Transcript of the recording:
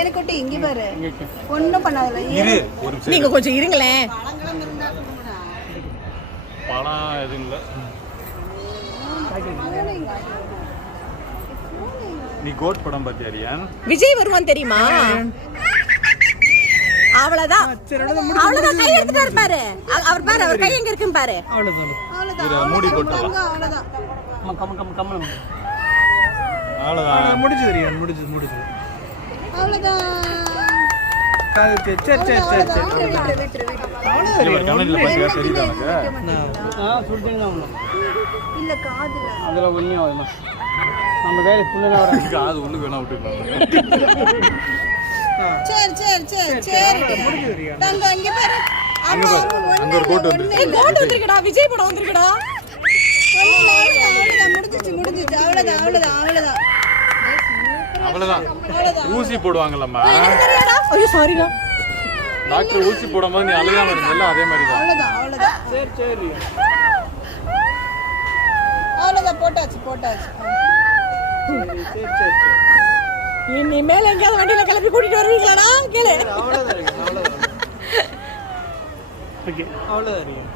ஏனக்குட்டி இங்க பாரு, ஒண்ணும் பண்ணாதல. நீங்க கொஞ்சம் இருங்களேன். பணம் எதுவும் இல்லை. நீ கோட் படம் பார்த்தியா? விஜய் வருவான் தெரியுமா? அவ்வளவுதான் அவ்வளவுதான். கை எடுத்துட்டு இருப்பாரு அவர். பாரு அவர் கை எங்க இருக்குன்னு பாரு. அவ்வளவுதான் மூடி போட்டுடலாம். அவ்வளவுதான் அவ்வளோதான் முடிஞ்சு தெரியும். முடிஞ்சு அவ்வளவுதான். சரி கமெண்ட்ல பார்த்தியா? தெரியுதா இல்ல காதுல அதில் ஒன்றும் நம்ம வேலை ஃபுல்லாக காது ஒண்ணு வேணா விட்டுருக்காங்க. சரி சரி சரி சரி தங்க இங்க பாரு. அங்க ஒரு கோட் வந்துருச்சு. கோட் வந்திருக்கடா. விஜய் படம் வந்திருக்கடா. முடிஞ்சிச்சு. அவ்வளவுதான். அவ்வளவுதான். ஊசி போடுவாங்கல்லம்மா. ஐயோ சாரிடா. டாக்டர் ஊசி போடும்போது நீ அழுகாம இருந்தல்ல, அதே மாதிரி தான். அவ்வளவுதான். சரி அவ்வளவுதான். போட்டாச்சு. நீ மேல எங்கயாவது வண்டியில கிளப்பி கூட்டிட்டு வருவீங்களாடா? கேளு. அவ்வளோதான். ஓகே அவ்வளோதான்.